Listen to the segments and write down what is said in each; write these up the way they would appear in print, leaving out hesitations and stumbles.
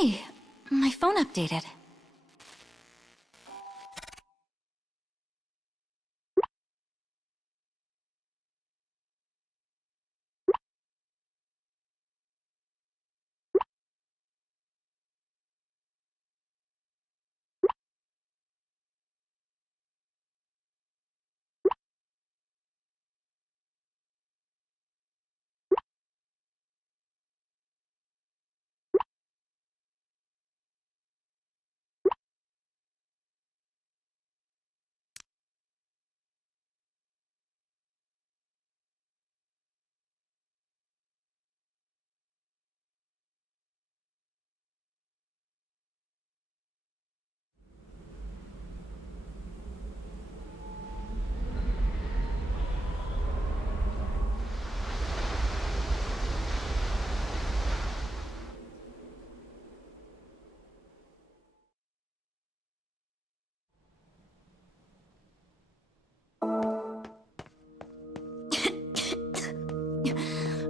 Hey, my phone updated.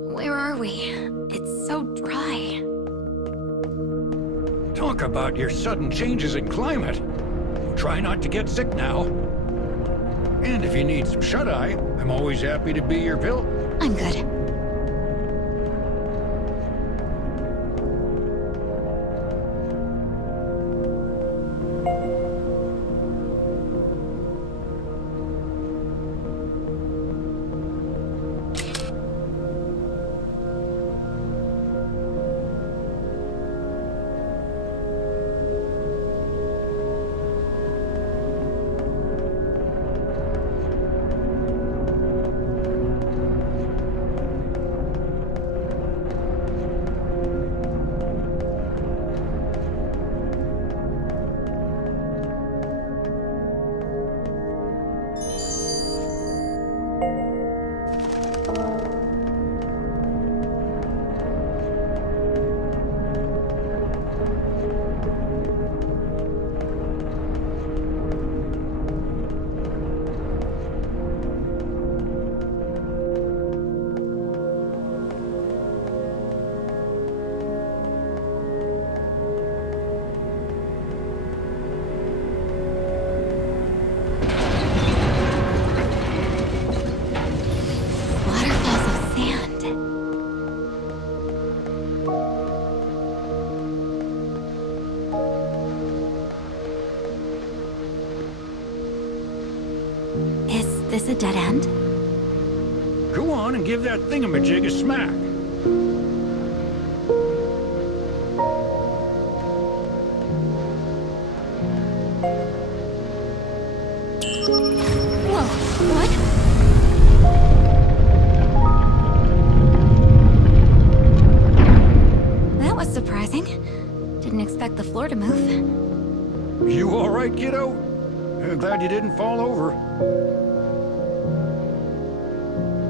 Where are we? It's so dry. Talk about your sudden changes in climate. Try not to get sick now. And if you need some shut-eye, I'm always happy to be your pill. I'm good. Is this a dead end? Go on and give that thingamajig a smack. Whoa, what? That was surprising. Didn't expect the floor to move. You all right, kiddo? I'm glad you didn't fall over.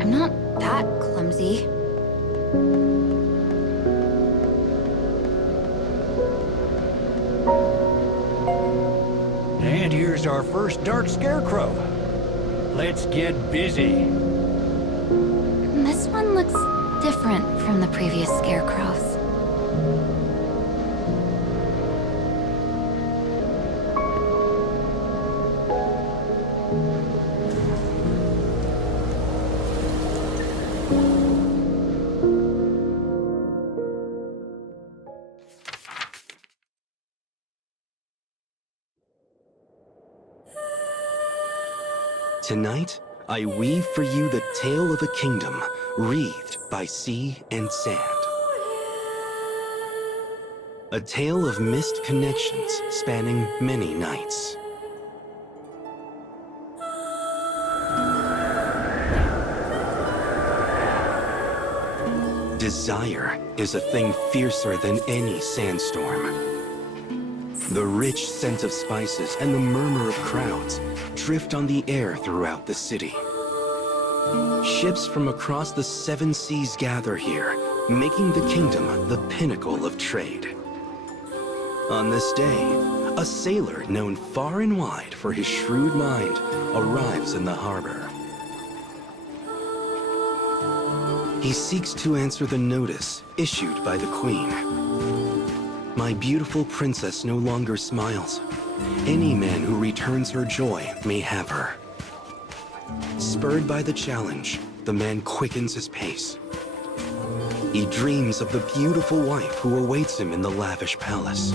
I'm not that clumsy. And here's our first dark scarecrow. Let's get busy. This one looks different from the previous scarecrows. Tonight, I weave for you the tale of a kingdom wreathed by sea and sand. A tale of missed connections spanning many nights. Desire is a thing fiercer than any sandstorm. The rich scent of spices and the murmur of crowds drift on the air throughout the city. Ships from across the 7 seas gather here, making the kingdom the pinnacle of trade. On this day, a sailor known far and wide for his shrewd mind arrives in the harbor. He seeks to answer the notice issued by the Queen. My beautiful princess no longer smiles. Any man who returns her joy may have her. Spurred by the challenge, the man quickens his pace. He dreams of the beautiful wife who awaits him in the lavish palace.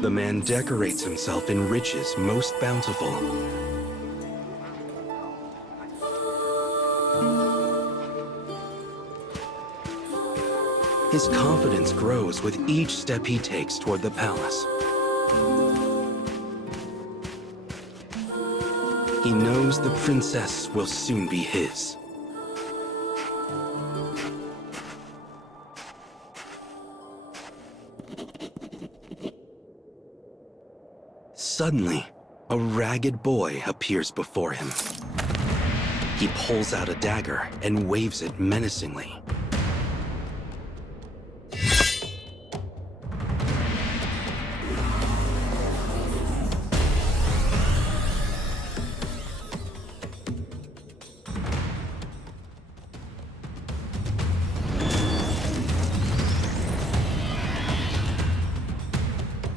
The man decorates himself in riches most bountiful. His confidence grows with each step he takes toward the palace. He knows the princess will soon be his. Suddenly, a ragged boy appears before him. He pulls out a dagger and waves it menacingly.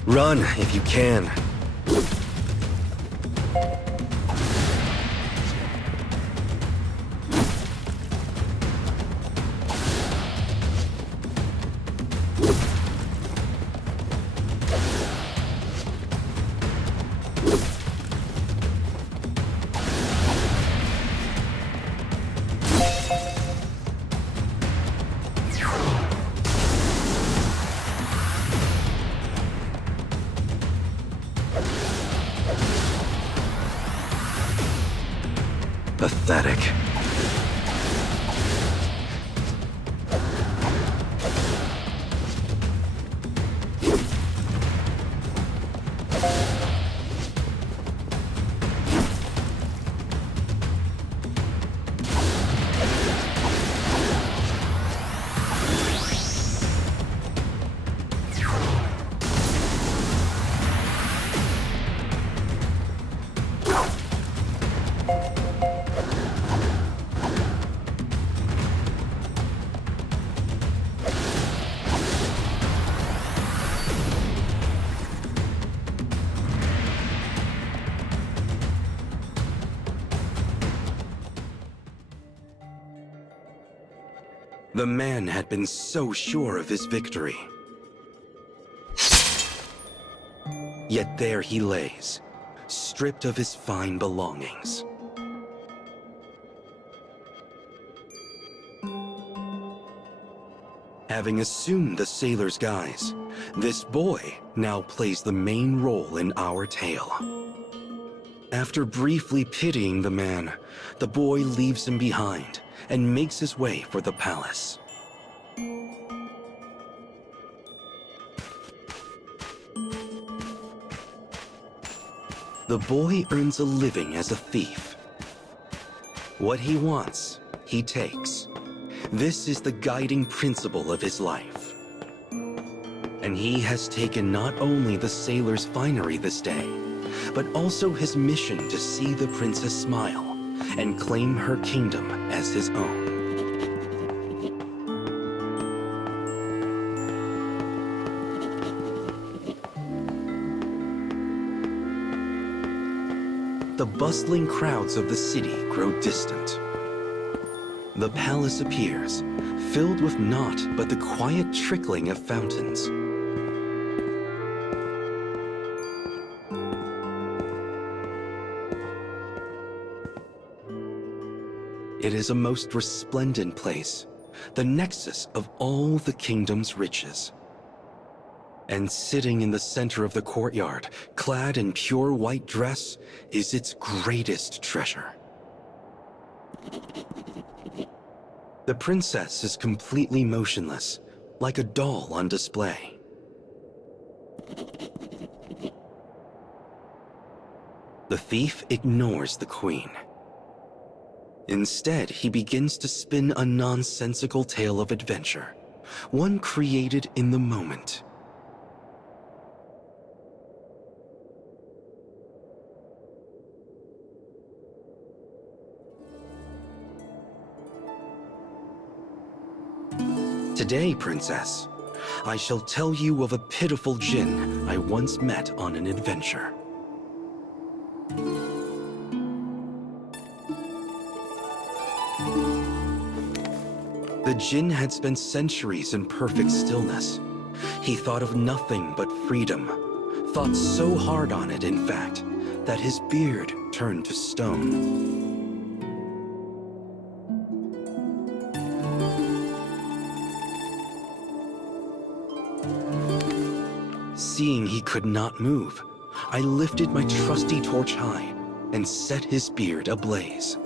Run if you can. Pathetic. The man had been so sure of his victory. Yet there he lays, stripped of his fine belongings. Having assumed the sailor's guise, this boy now plays the main role in our tale. After briefly pitying the man, the boy leaves him behind and makes his way for the palace. The boy earns a living as a thief. What he wants, he takes. This is the guiding principle of his life. And he has taken not only the sailor's finery this day, but also his mission to see the princess smile and claim her kingdom as his own. The bustling crowds of the city grow distant. The palace appears, filled with naught but the quiet trickling of fountains. It is a most resplendent place, the nexus of all the kingdom's riches. And sitting in the center of the courtyard, clad in pure white dress, is its greatest treasure. The princess is completely motionless, like a doll on display. The thief ignores the queen. Instead, he begins to spin a nonsensical tale of adventure, one created in the moment. Today, princess, I shall tell you of a pitiful djinn I once met on an adventure. The djinn had spent centuries in perfect stillness. He thought of nothing but freedom, thought so hard on it, in fact, that his beard turned to stone. Seeing he could not move, I lifted my trusty torch high and set his beard ablaze.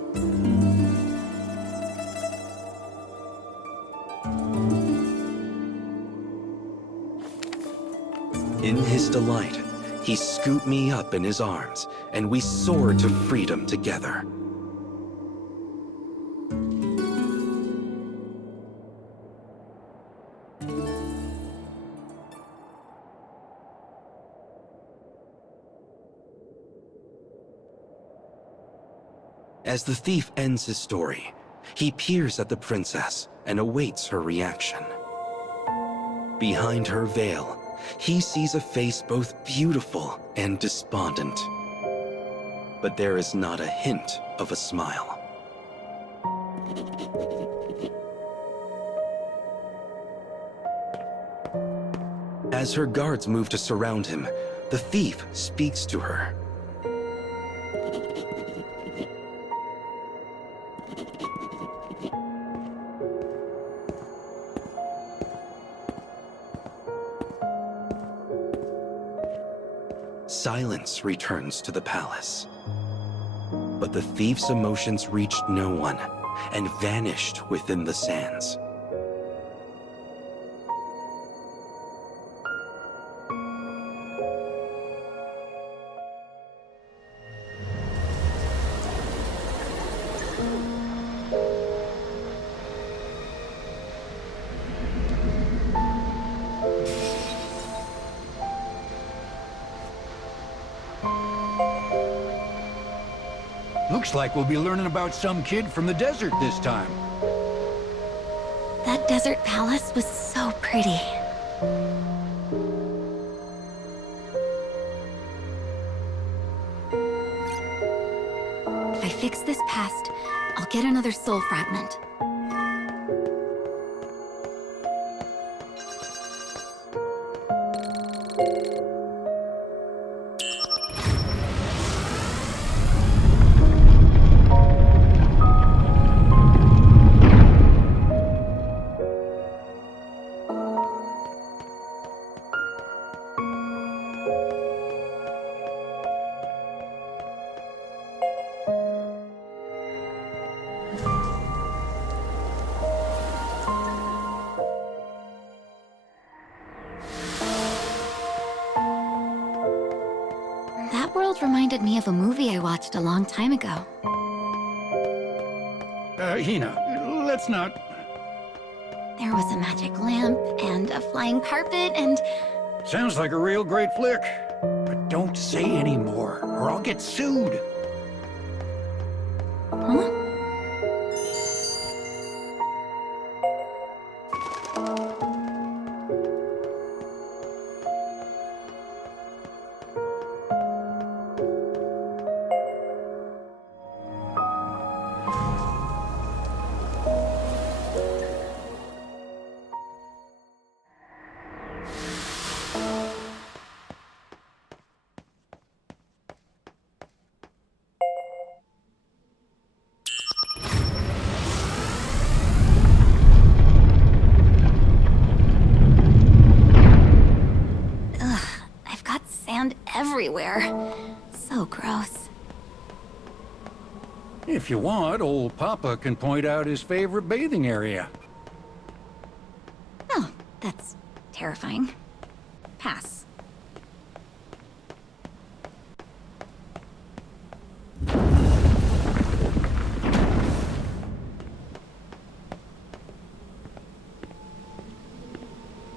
In his delight, he scooped me up in his arms, and we soared to freedom together. As the thief ends his story, he peers at the princess and awaits her reaction. Behind her veil, he sees a face both beautiful and despondent. But there is not a hint of a smile. As her guards move to surround him, the thief speaks to her. Silence returns to the palace. But the thief's emotions reached no one and vanished within the sands. Looks like we'll be learning about some kid from the desert this time. That desert palace was so pretty. If I fix this past, I'll get another soul fragment. That world reminded me of a movie I watched a long time ago. Hina, let's not... There was a magic lamp and a flying carpet and... Sounds like a real great flick. But don't say any more, or I'll get sued. Huh? Everywhere. So gross. If you want, old Papa can point out his favorite bathing area. Oh, that's terrifying. Pass.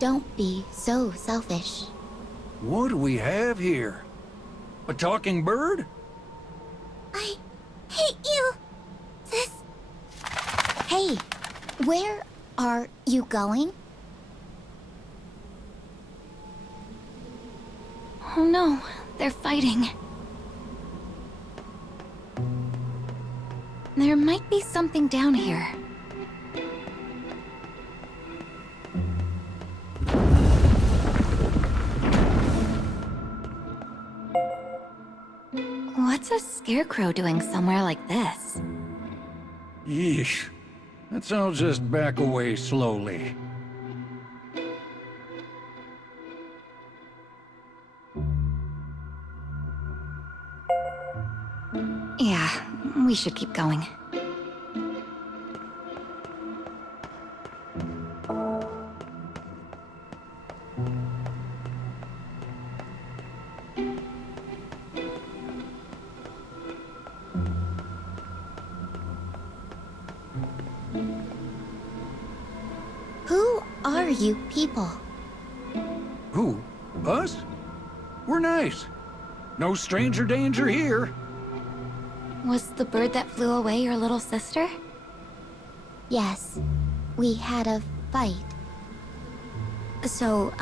Don't be so selfish. What do we have here? A talking bird? I hate you. This... Hey, where are you going? Oh no, they're fighting. There might be something down here. What's a scarecrow doing somewhere like this? Yeesh. Let's all just back away slowly. Yeah, we should keep going. Who are you people? Who? Us? We're nice. No stranger danger here. Was the bird that flew away your little sister? Yes, we had a fight. So,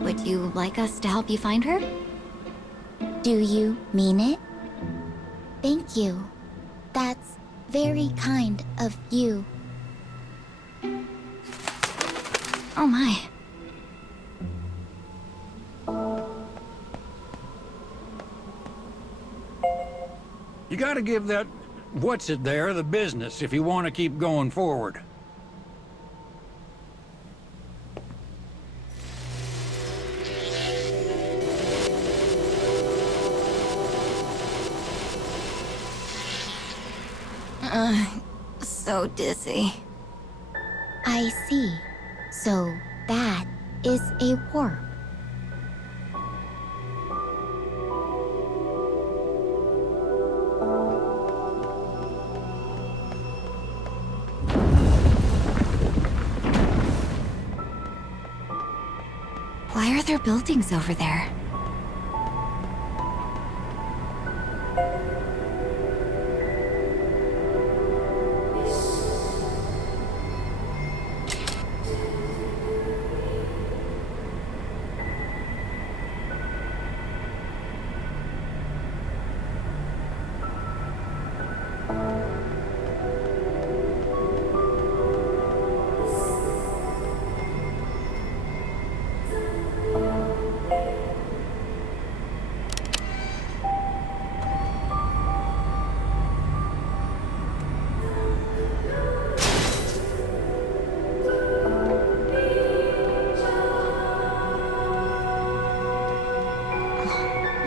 would you like us to help you find her? Do you mean it? Thank you. That's very kind of you. Oh my. You gotta give that what's-it there the business if you want to keep going forward. So dizzy. I see. So that is a warp. Why are there buildings over there?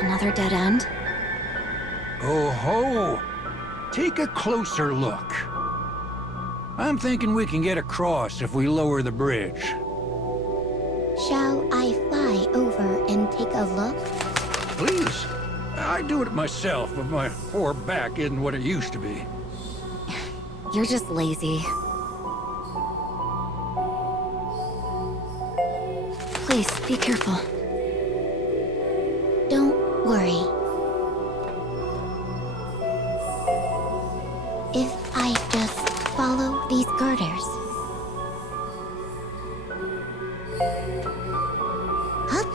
Another dead end? Oh ho! Take a closer look. I'm thinking we can get across if we lower the bridge. Shall I fly over and take a look? Please. I do it myself, but my poor back isn't what it used to be. You're just lazy. Please, be careful. Don't worry. If I just follow these girders. Hup.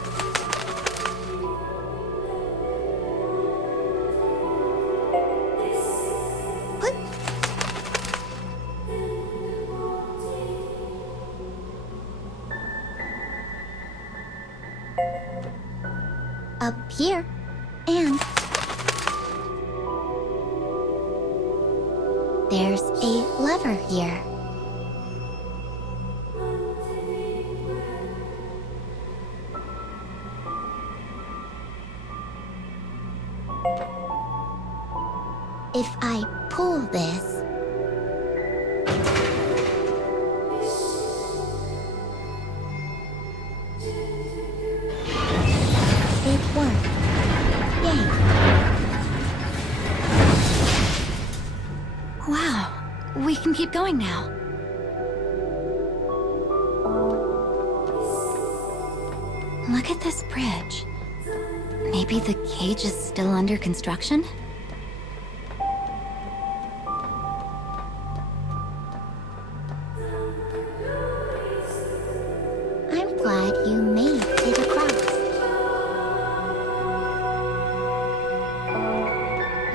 Hup. Up here, and there's a lever here. If I pull this. It worked. Yay. Wow, we can keep going now. Look at this bridge. Maybe the cage is still under construction? I'm glad you made it across.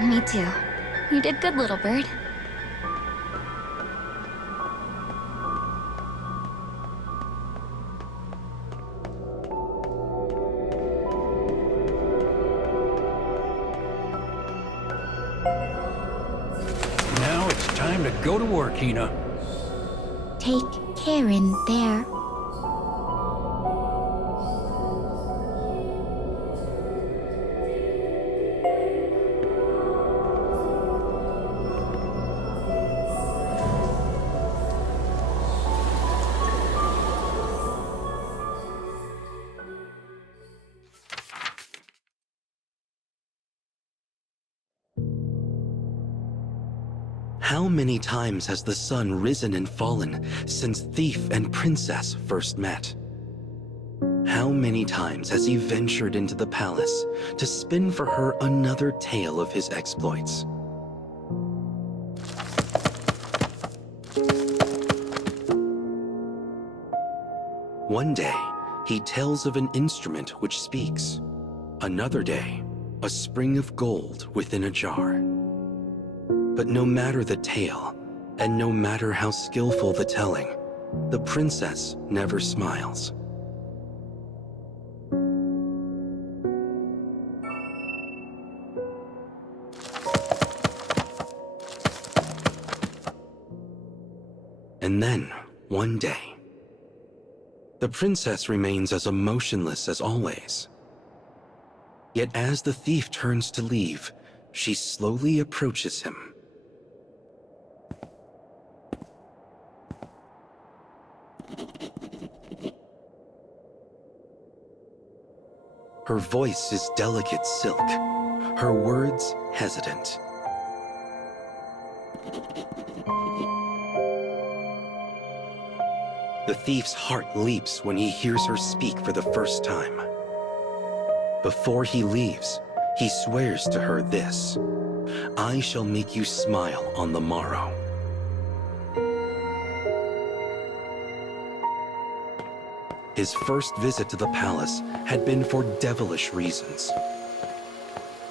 Me too. You did good, little bird. Now it's time to go to work, Hina. Take care in there. How many times has the sun risen and fallen since Thief and Princess first met? How many times has he ventured into the palace to spin for her another tale of his exploits? One day, he tells of an instrument which speaks. Another day, a spring of gold within a jar. But no matter the tale, and no matter how skillful the telling, the princess never smiles. And then, one day, the princess remains as emotionless as always. Yet as the thief turns to leave, she slowly approaches him. Her voice is delicate silk, her words hesitant. The thief's heart leaps when he hears her speak for the first time. Before he leaves, he swears to her this: "I shall make you smile on the morrow." His first visit to the palace had been for devilish reasons.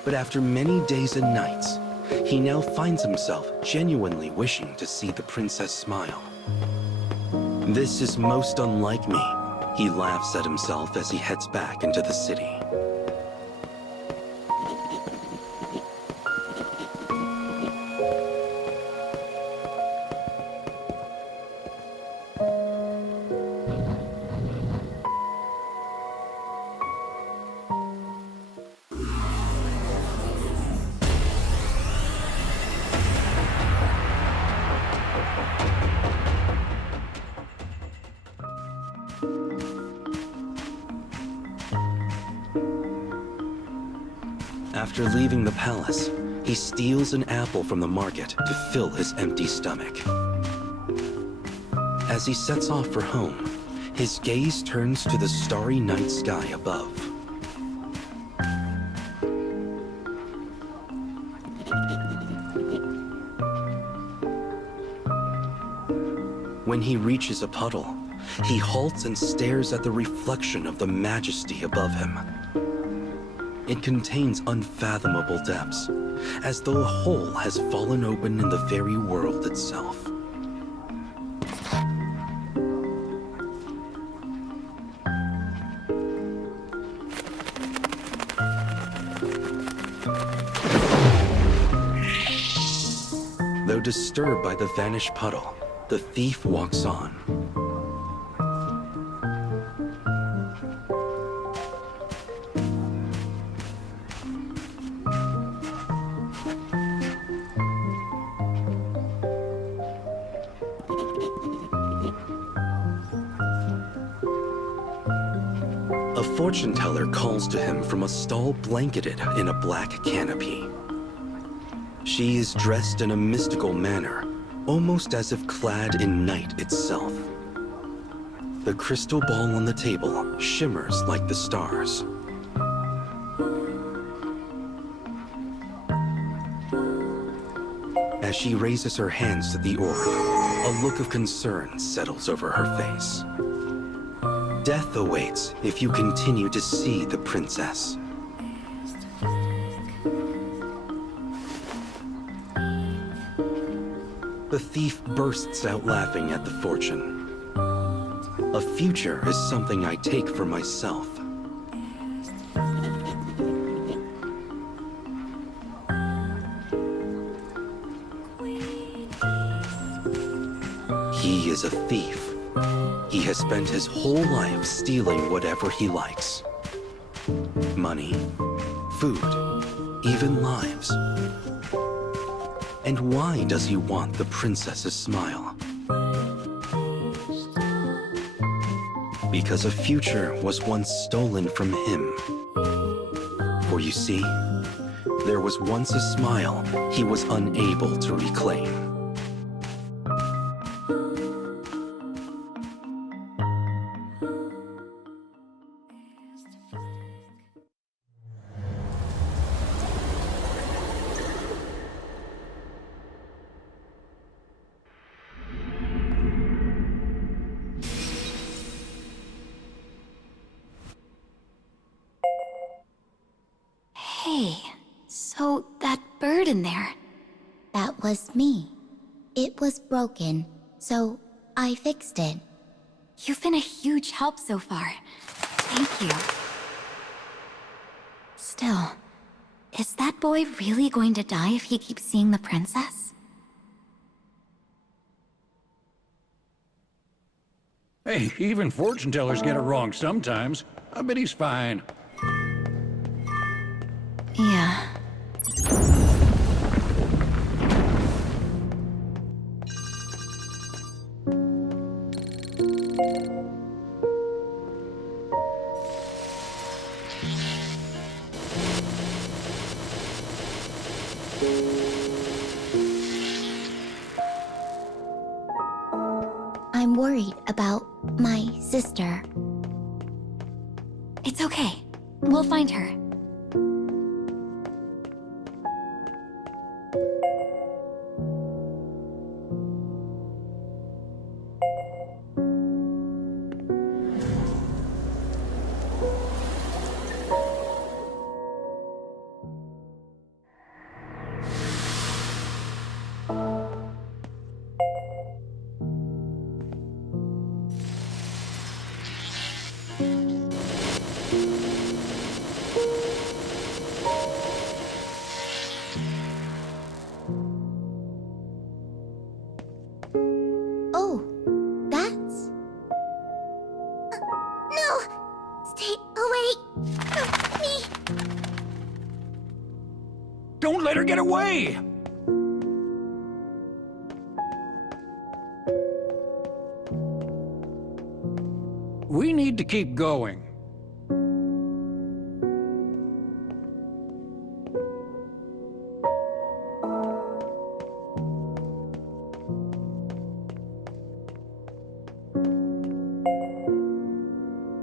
But after many days and nights, he now finds himself genuinely wishing to see the princess smile. "This is most unlike me," he laughs at himself as he heads back into the city. After leaving the palace, he steals an apple from the market to fill his empty stomach. As he sets off for home, his gaze turns to the starry night sky above. When he reaches a puddle, he halts and stares at the reflection of the majesty above him. It contains unfathomable depths, as though a hole has fallen open in the very world itself. Though disturbed by the vanished puddle, the thief walks on. A fortune teller calls to him from a stall blanketed in a black canopy. She is dressed in a mystical manner, almost as if clad in night itself. The crystal ball on the table shimmers like the stars. As she raises her hands to the orb, a look of concern settles over her face. Death awaits if you continue to see the princess. The thief bursts out laughing at the fortune. A future is something I take for myself. He is a thief. He has spent his whole life stealing whatever he likes. Money, food, even lives. And why does he want the princess's smile? Because a future was once stolen from him. For you see, there was once a smile he was unable to reclaim. Hey, so that bird in there. That was me. It was broken, so I fixed it. You've been a huge help so far. Thank you. Still, is that boy really going to die if he keeps seeing the princess? Hey, even fortune tellers get it wrong sometimes. I bet he's fine. Yeah. I'm worried about my sister. It's okay. We'll find her. Oh, that's... No! Stay away from me! Don't let her get away! We need to keep going.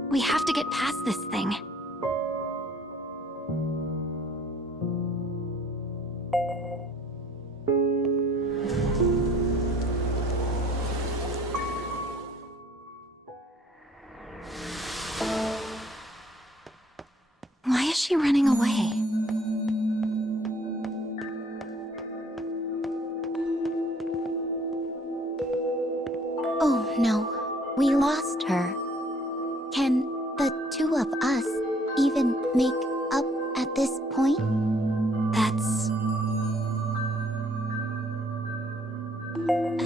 We have to get past this thing. Why is she running away? Oh no, we lost her. Can the two of us even make up at this point? That's...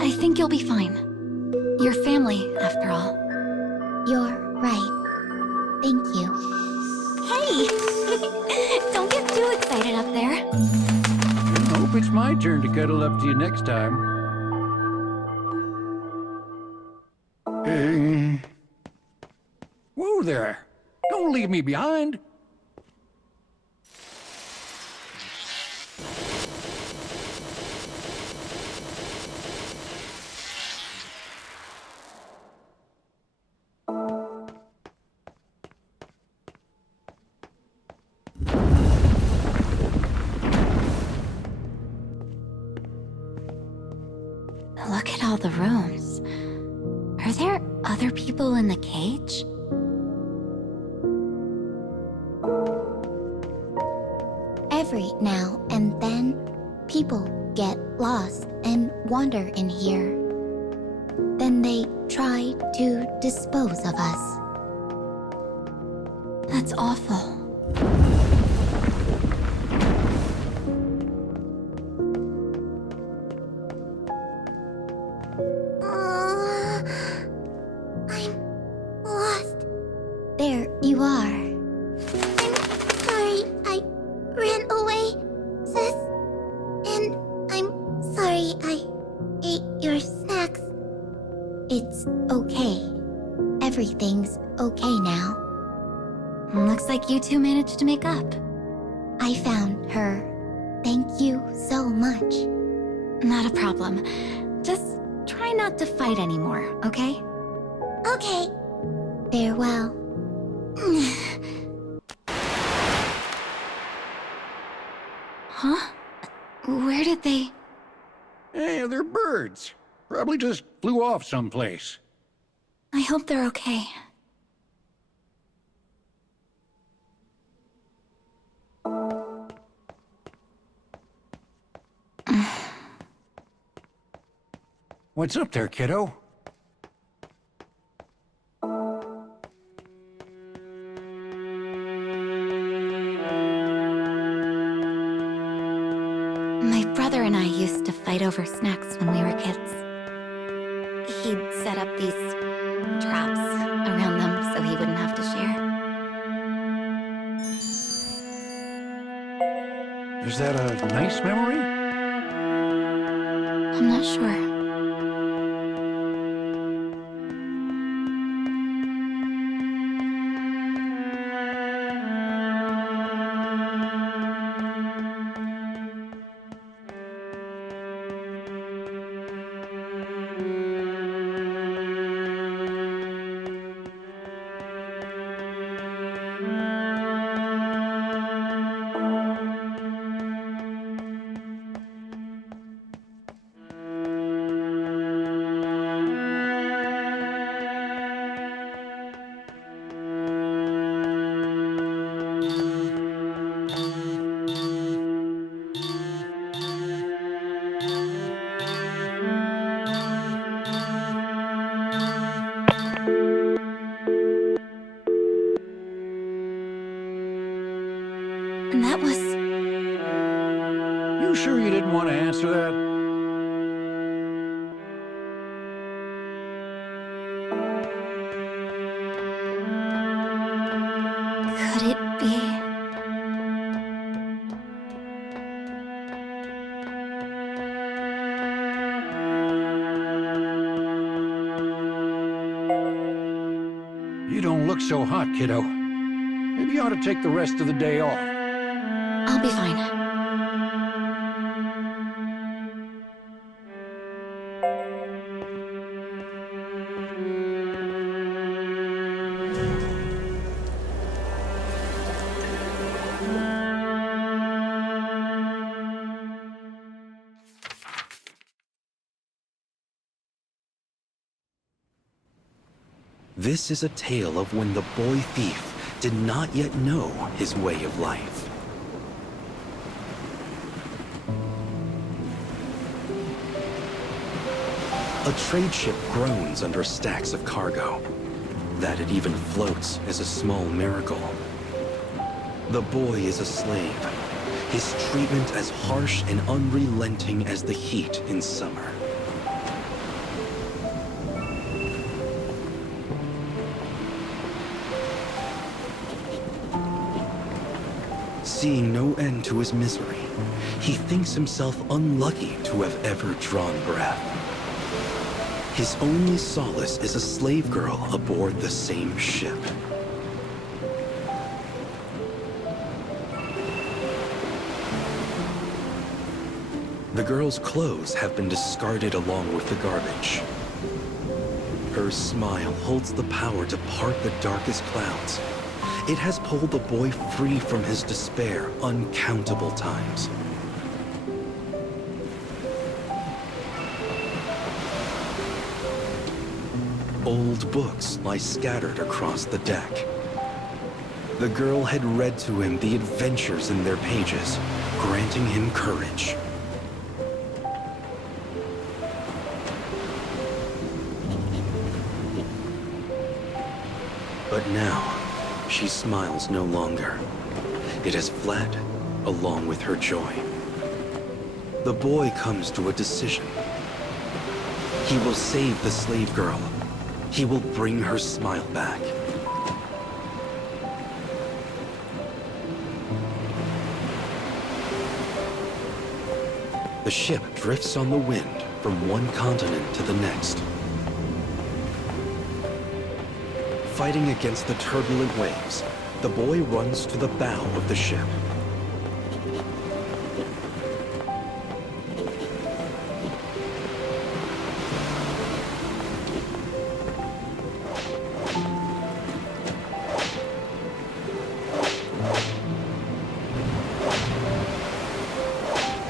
I think you'll be fine. Your family, after all. You're right. Thank you. Hey! Don't get too excited up there. I hope it's my turn to cuddle up to you next time. Whoa there! Don't Don't leave me behind. Look at all the rooms. Are there other people in the cage? Every now and then, people get lost and wander in here. Then they try to dispose of us. That's awful. I'm lost. There you are. I'm sorry I ran away, sis. And I'm sorry I ate your snacks. It's okay. Everything's okay now. Looks like you two managed to make up. I found her. Thank you so much. Not a problem. Just try not to fight anymore, okay? Okay. Farewell. Huh? Where did they... Hey, they're birds. Probably just flew off someplace. I hope they're okay. What's up there, kiddo? My brother and I used to fight over snacks when we were kids. He'd set up these traps around them so he wouldn't have to share. Is that a nice memory? I'm not sure. And that was... You sure you didn't want to answer that? Could it be... You don't look so hot, kiddo. Maybe you ought to take the rest of the day off. I'll be fine. This is a tale of when the boy thief did not yet know his way of life. A trade ship groans under stacks of cargo. That it even floats is a small miracle. The boy is a slave, his treatment as harsh and unrelenting as the heat in summer. Seeing no end to his misery, he thinks himself unlucky to have ever drawn breath. His only solace is a slave girl aboard the same ship. The girl's clothes have been discarded along with the garbage. Her smile holds the power to part the darkest clouds. It has pulled the boy free from his despair uncountable times. Old books lie scattered across the deck. The girl had read to him the adventures in their pages, granting him courage. But now, she smiles no longer. It has fled, along with her joy. The boy comes to a decision. He will save the slave girl. He will bring her smile back. The ship drifts on the wind from one continent to the next. Fighting against the turbulent waves, the boy runs to the bow of the ship.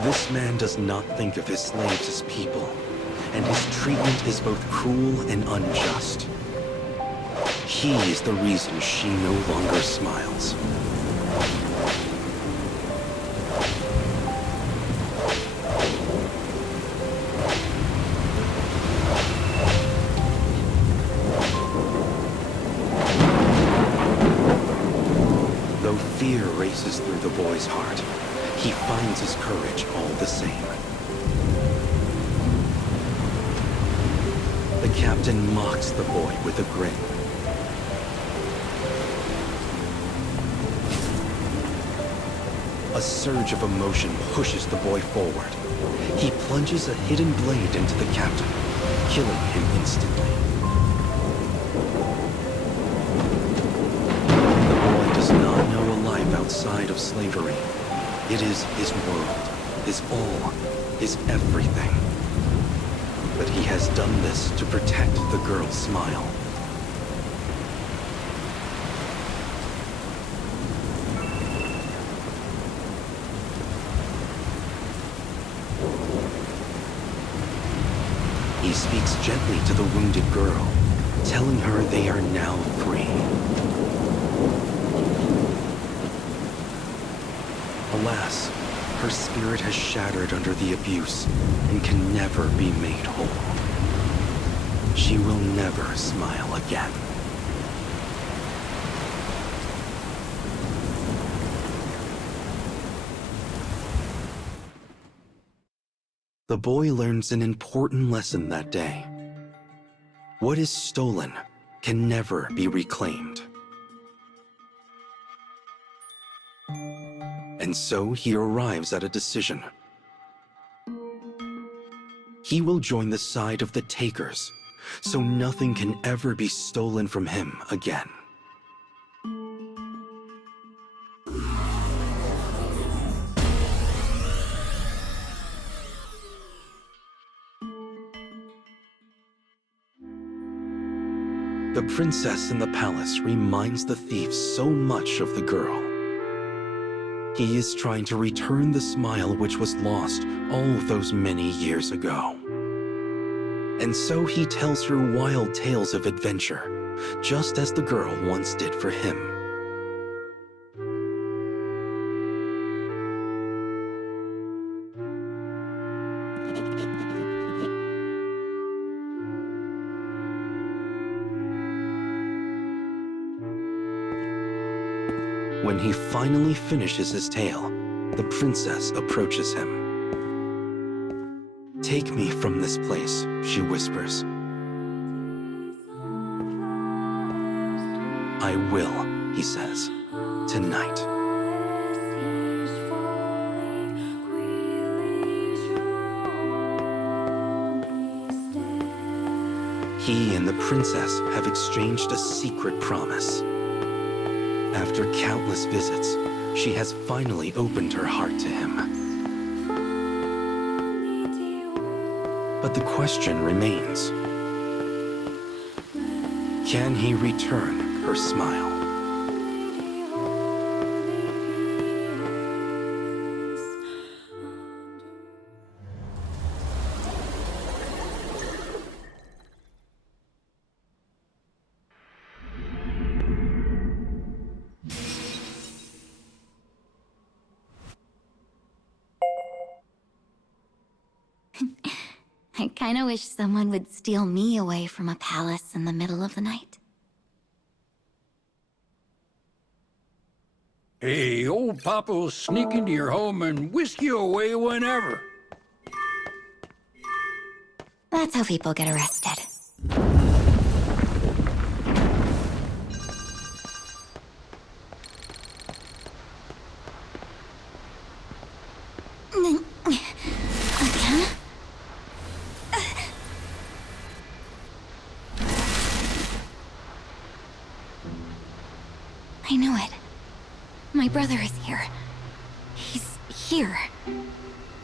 This man does not think of his slaves as people, and his treatment is both cruel and unjust. He is the reason she no longer smiles. Though fear races through the boy's heart, he finds his courage all the same. The captain mocks the boy with a grin. A surge of emotion pushes the boy forward. He plunges a hidden blade into the captain, killing him instantly. The boy does not know a life outside of slavery. It is his world, his all, his everything. But he has done this to protect the girl's smile. He speaks gently to the wounded girl, telling her they are now free. Alas, her spirit has shattered under the abuse and can never be made whole. She will never smile again. The boy learns an important lesson that day. What is stolen can never be reclaimed. And so he arrives at a decision. He will join the side of the takers, so nothing can ever be stolen from him again. The princess in the palace reminds the thief so much of the girl. He is trying to return the smile which was lost all those many years ago. And so he tells her wild tales of adventure, just as the girl once did for him. When he finally finishes his tale, the princess approaches him. "Take me from this place," she whispers. "I will," he says, "tonight." He and the princess have exchanged a secret promise. After countless visits, she has finally opened her heart to him. But the question remains. Can he return her smile? I kinda wish someone would steal me away from a palace in the middle of the night. Hey, old Papa will sneak into your home and whisk you away whenever. That's how people get arrested. Again? I knew it. My brother is here. He's here.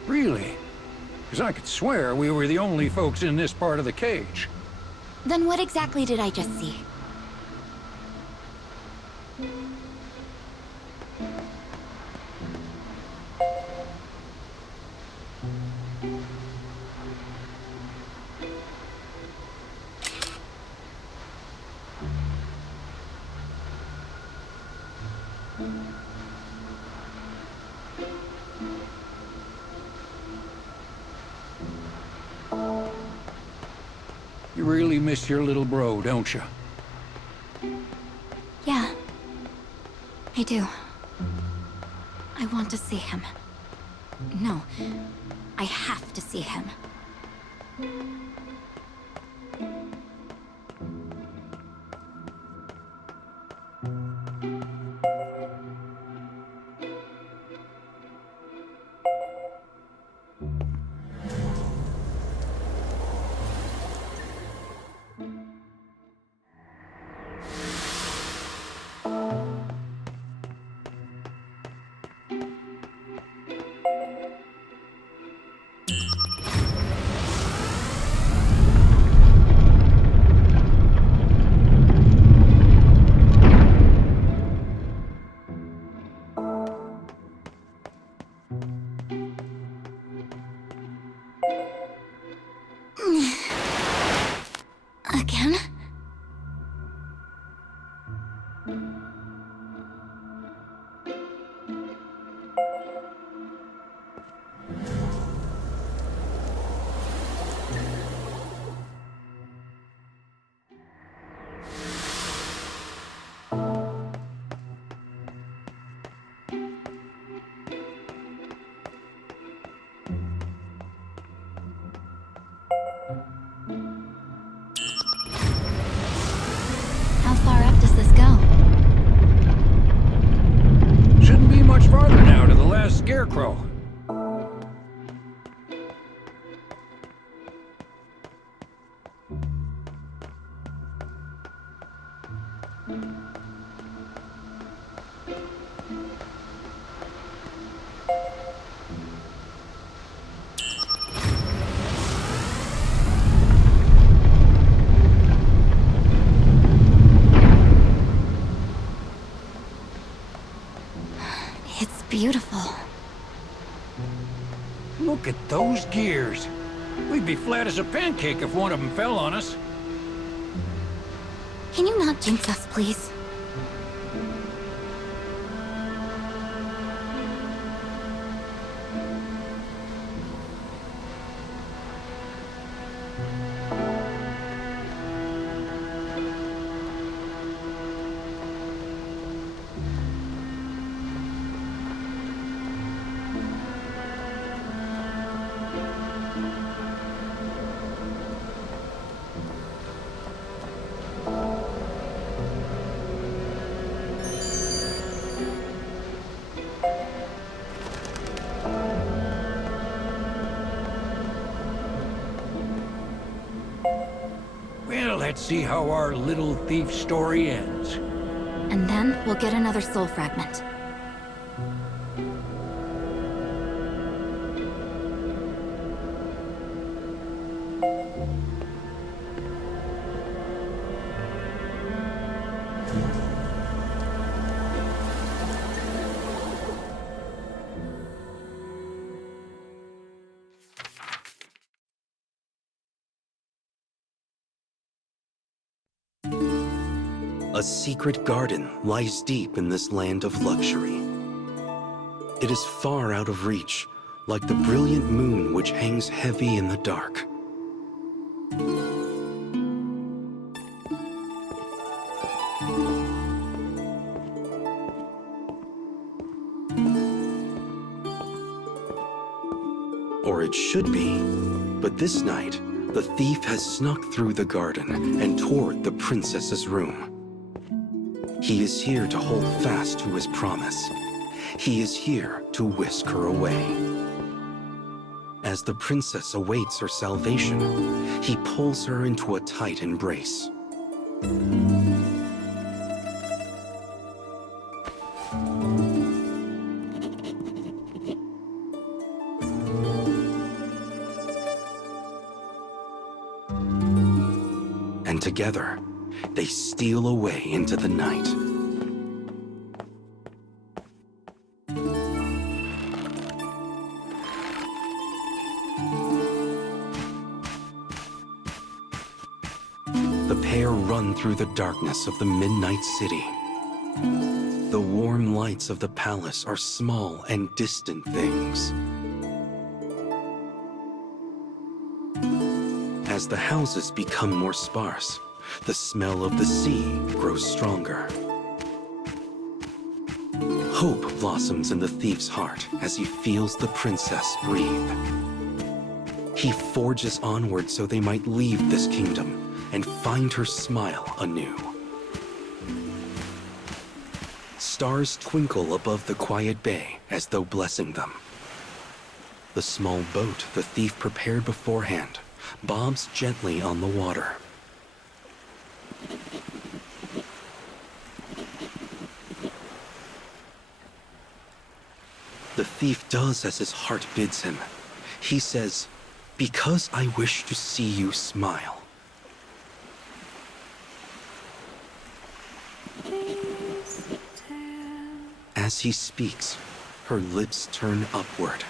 Really? Because I could swear we were the only folks in this part of the cage. Then what exactly did I just see? You really miss your little bro, don't you? Yeah. I do. I want to see him. No. I have to see him. Again? How far up does this go? Shouldn't be much farther now to the last scarecrow. It's beautiful. Look at those gears. We'd be flat as a pancake if one of them fell on us. Can you not jinx us, please? Well, let's see how our little thief story ends. And then we'll get another soul fragment. A secret garden lies deep in this land of luxury. It is far out of reach, like the brilliant moon which hangs heavy in the dark. Or it should be, but this night, the thief has snuck through the garden and toward the princess's room. He is here to hold fast to his promise. He is here to whisk her away. As the princess awaits her salvation, he pulls her into a tight embrace. And together, they steal away into the night. The pair run through the darkness of the midnight city. The warm lights of the palace are small and distant things. As the houses become more sparse, the smell of the sea grows stronger. Hope blossoms in the thief's heart as he feels the princess breathe. He forges onward so they might leave this kingdom and find her smile anew. Stars twinkle above the quiet bay as though blessing them. The small boat the thief prepared beforehand bobs gently on the water. The thief does as his heart bids him. He says, "Because I wish to see you smile." As he speaks, her lips turn upward.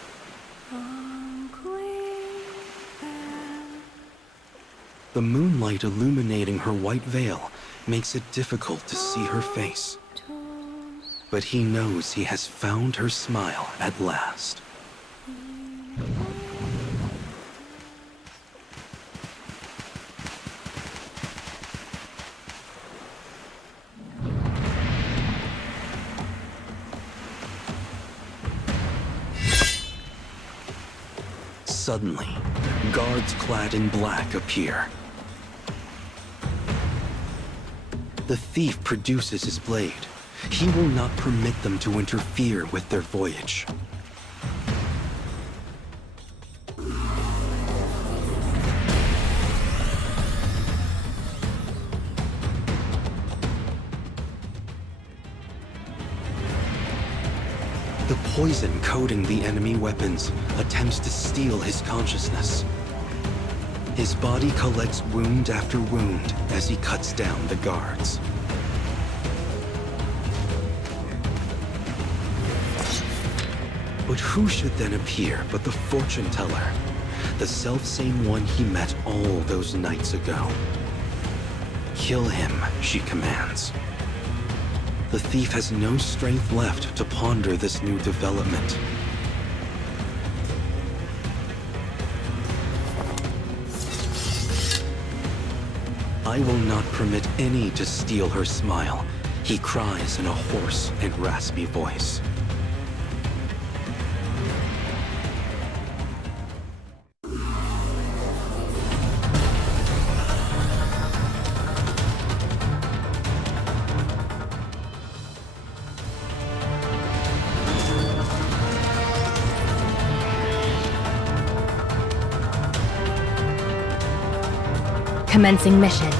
The moonlight illuminating her white veil makes it difficult to see her face. But he knows he has found her smile at last. Suddenly, guards clad in black appear. The thief produces his blade. He will not permit them to interfere with their voyage. The poison coating the enemy weapons attempts to steal his consciousness. His body collects wound after wound as he cuts down the guards. But who should then appear but the fortune teller, the selfsame one he met all those nights ago? Kill him, she commands. The thief has no strength left to ponder this new development. I will not permit any to steal her smile, he cries in a hoarse and raspy voice. Commencing mission.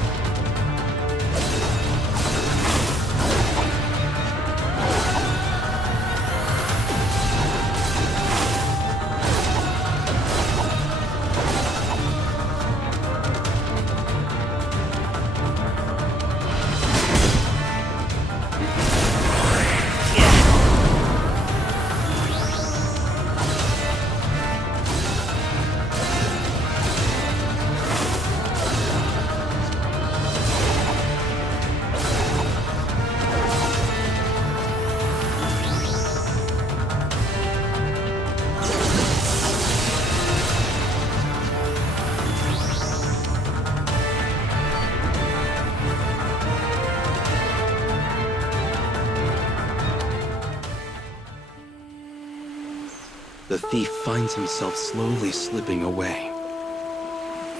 The thief finds himself slowly slipping away.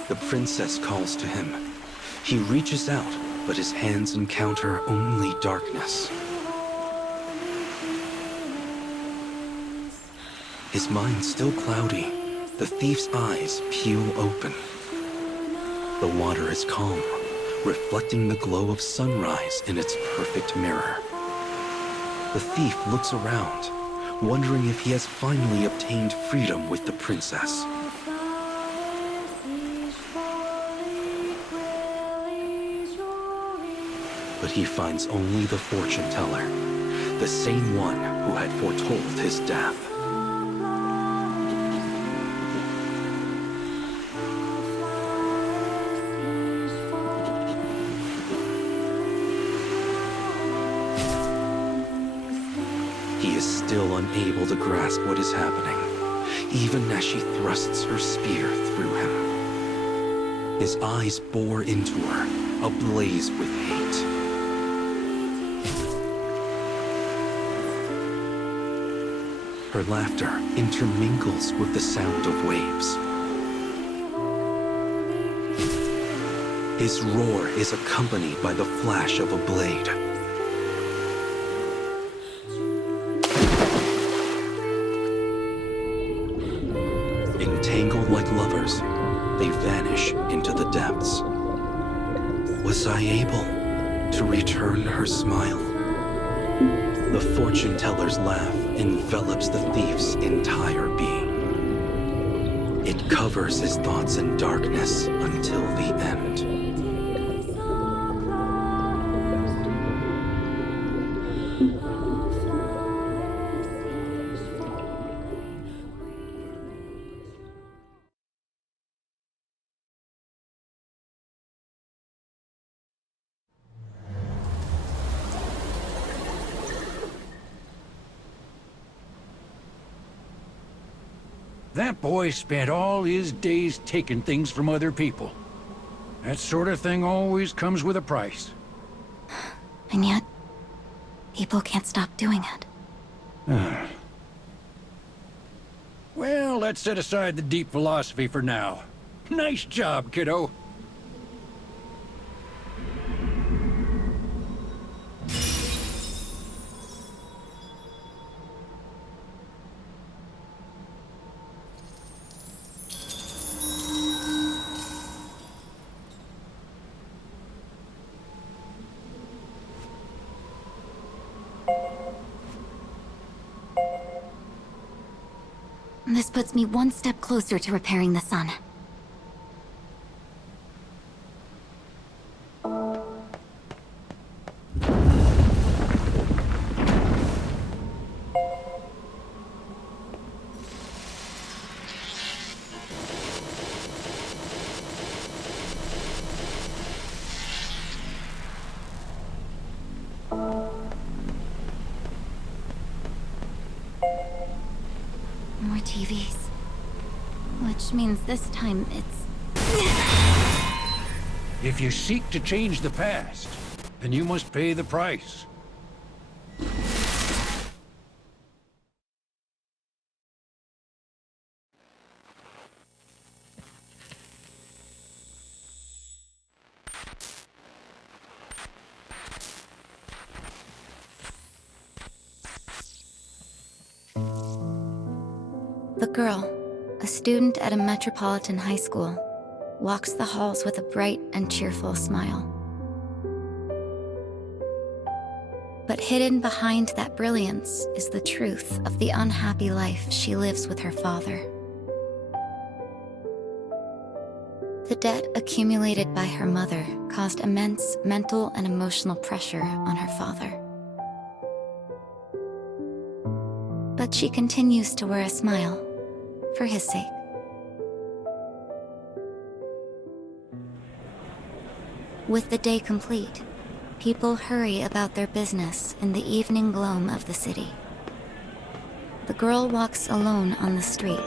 The princess calls to him. He reaches out, but his hands encounter only darkness. His mind still cloudy, the thief's eyes peel open. The water is calm, reflecting the glow of sunrise in its perfect mirror. The thief looks around, wondering if he has finally obtained freedom with the princess. But he finds only the fortune teller, the same one who had foretold his death. He is still unable to grasp what is happening, even as she thrusts her spear through him. His eyes bore into her, ablaze with hate. Her laughter intermingles with the sound of waves. His roar is accompanied by the flash of a blade. Entangled like lovers, they vanish into the depths. Was I able to return her smile? The fortune teller's laugh envelops the thief's entire being. It covers his thoughts in darkness until the end. That boy spent all his days taking things from other people. That sort of thing always comes with a price. And yet, people can't stop doing it. Well, let's set aside the deep philosophy for now. Nice job, kiddo. This puts me one step closer to repairing the sun. More TVs. Which means this time it's... If you seek to change the past, then you must pay the price. The girl, a student at a metropolitan high school, walks the halls with a bright and cheerful smile. But hidden behind that brilliance is the truth of the unhappy life she lives with her father. The debt accumulated by her mother caused immense mental and emotional pressure on her father. But she continues to wear a smile, for his sake. With the day complete, people hurry about their business in the evening gloam of the city. The girl walks alone on the street,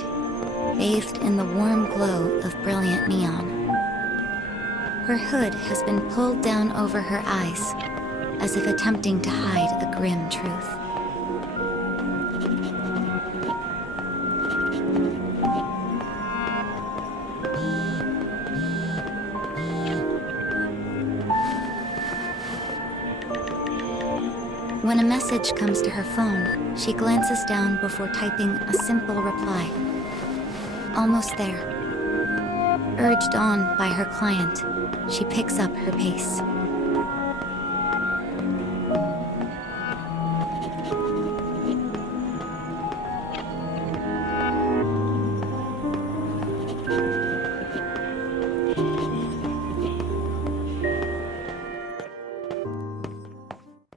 bathed in the warm glow of brilliant neon. Her hood has been pulled down over her eyes, as if attempting to hide a grim truth. When a message comes to her phone, she glances down before typing a simple reply. Almost there. Urged on by her client, she picks up her pace.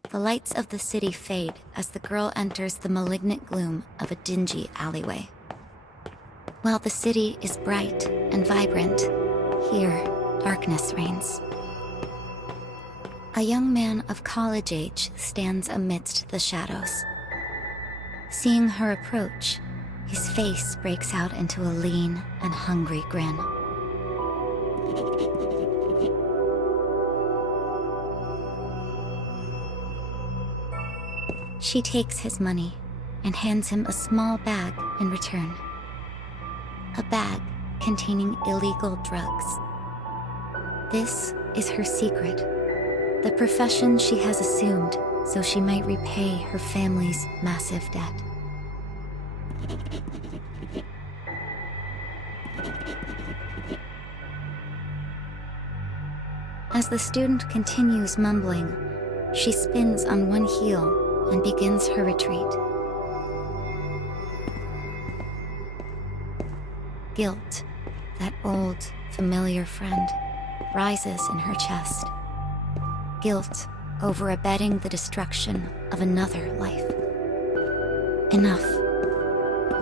The lights of the city fade as the girl enters the malignant gloom of a dingy alleyway. While the city is bright and vibrant, here, darkness reigns. A young man of college age stands amidst the shadows. Seeing her approach, his face breaks out into a lean and hungry grin. She takes his money and hands him a small bag in return. A bag containing illegal drugs. This is her secret, the profession she has assumed so she might repay her family's massive debt. As the student continues mumbling, she spins on one heel and begins her retreat. Guilt, that old, familiar friend, rises in her chest. Guilt over abetting the destruction of another life. Enough.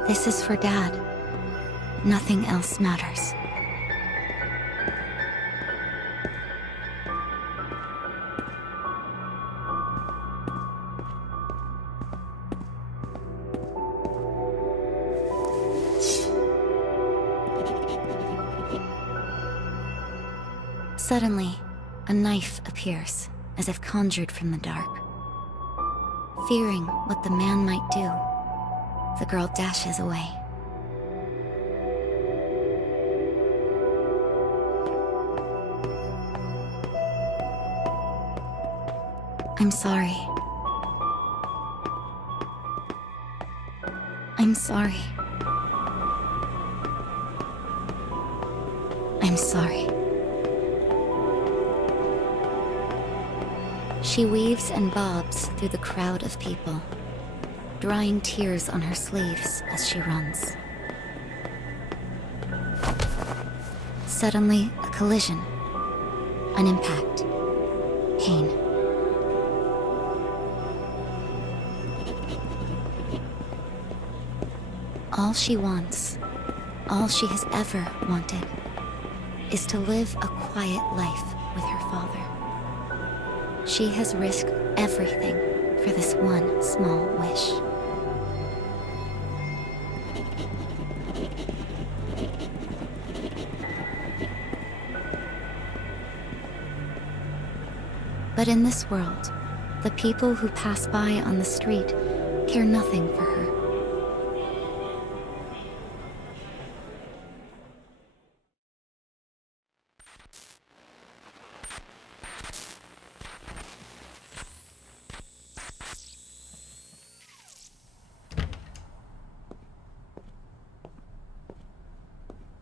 This is for Dad. Nothing else matters. Suddenly, a knife appears, as if conjured from the dark. Fearing what the man might do, the girl dashes away. I'm sorry. I'm sorry. I'm sorry. She weaves and bobs through the crowd of people, drying tears on her sleeves as she runs. Suddenly, a collision, an impact, pain. All she wants, all she has ever wanted, is to live a quiet life with her father. She has risked everything for this one small wish. But in this world, the people who pass by on the street care nothing for her.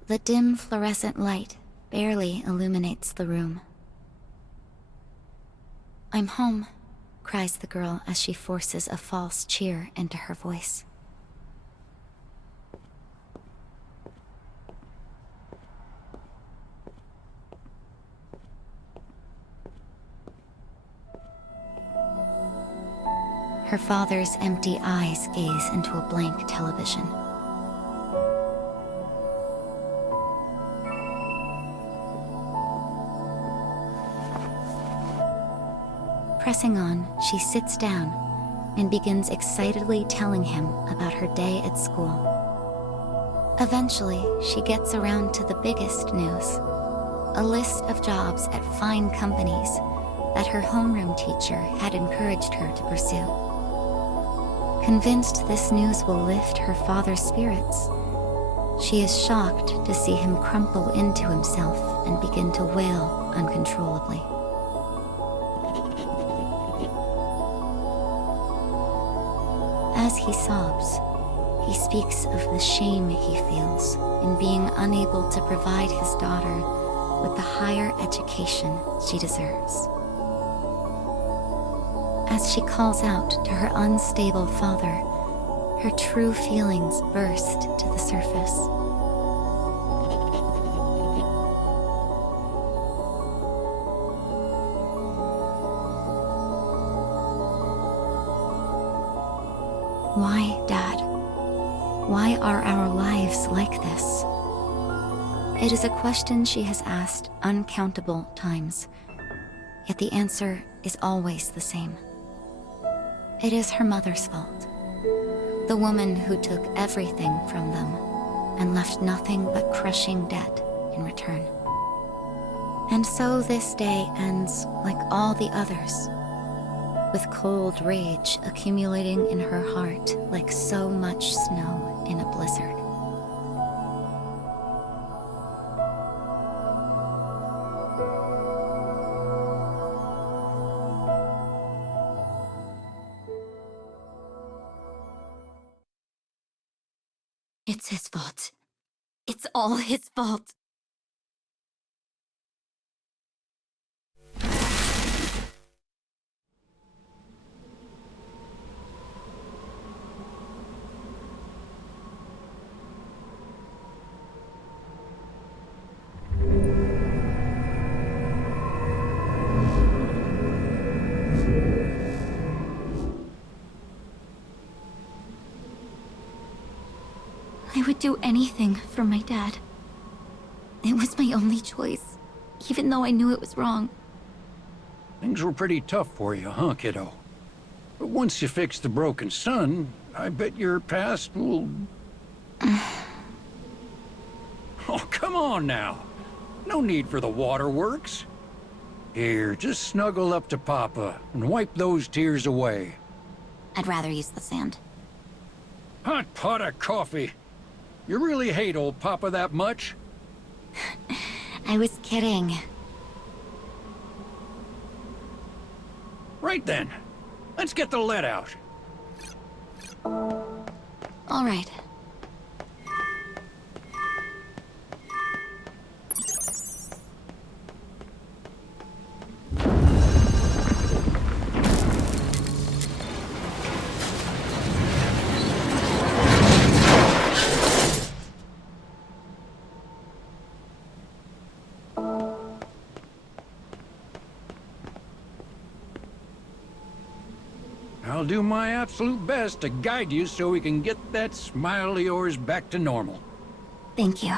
The dim fluorescent light barely illuminates the room. I'm home, cries the girl as she forces a false cheer into her voice. Her father's empty eyes gaze into a blank television. Pressing on, she sits down and begins excitedly telling him about her day at school. Eventually, she gets around to the biggest news, a list of jobs at fine companies that her homeroom teacher had encouraged her to pursue. Convinced this news will lift her father's spirits, she is shocked to see him crumple into himself and begin to wail uncontrollably. As he sobs, he speaks of the shame he feels in being unable to provide his daughter with the higher education she deserves. As she calls out to her unstable father, her true feelings burst to the surface. Why, Dad? Why are our lives like this? It is a question she has asked uncountable times, yet the answer is always the same. It is her mother's fault. The woman who took everything from them and left nothing but crushing debt in return. And so this day ends like all the others, with cold rage accumulating in her heart like so much snow in a blizzard. It's his fault. It's all his fault. I would do anything for my dad. It was my only choice, even though I knew it was wrong. Things were pretty tough for you, huh, kiddo? But once you fix the broken sun, I bet your past will... Oh, come on now. No need for the waterworks. Here, just snuggle up to Papa and wipe those tears away. I'd rather use the sand. Hot pot of coffee. You really hate old Papa that much? I was kidding. Right then. Let's get the lead out. All right. I'll do my absolute best to guide you so we can get that smile of yours back to normal. Thank you.